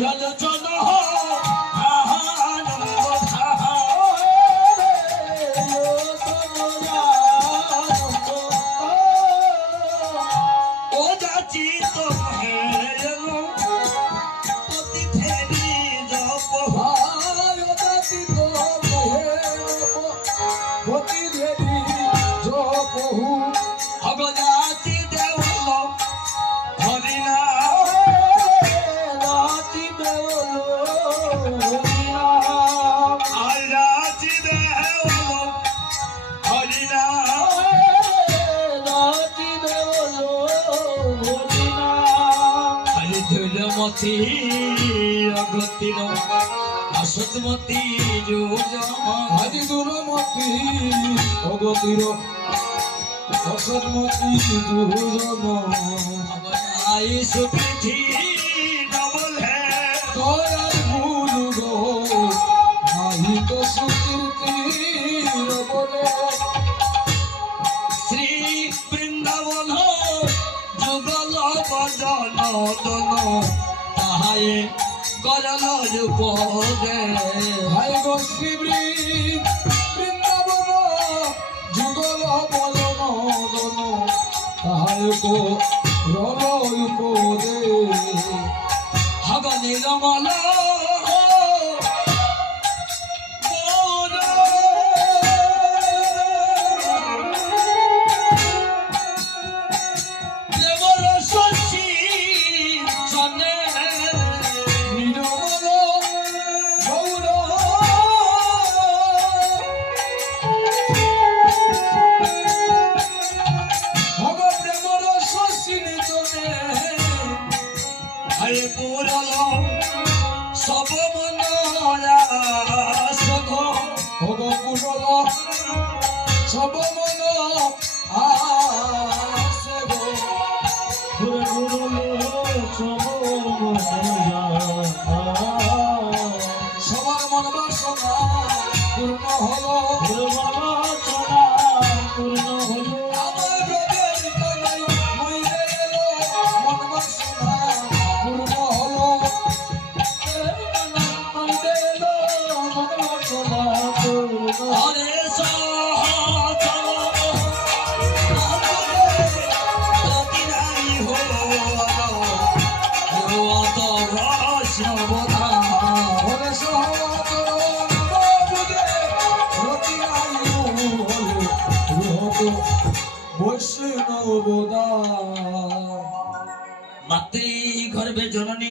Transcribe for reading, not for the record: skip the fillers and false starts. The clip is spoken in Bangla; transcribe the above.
আলোচনা অগতির আসতমতি আদি দুরমতি অগতির অসৎমতি দুর্জন সুপিঠি ডবল হ্যাঁ দয়ার ভুল গো নাহি তো সুকীর্তি বলে শ্রী বৃন্দাবন যুগল বদন দন তাহায়ে করল রূপে হাই গো শ্রী বৃন্দাবন যুগল বদন দন তাহায় কো রল উপদে হব নিরমল সব মন সব মন আসে গো সবার মন বাসনা পূর্ণ হলো আমার ব্রতের কানাই মইরে এলো মন বাসনা পূর্ণ হলো মইরে এলো মন বাসনা পূর্ণ হরে বৈষ্ণব মাতৃ গর্ভে জননী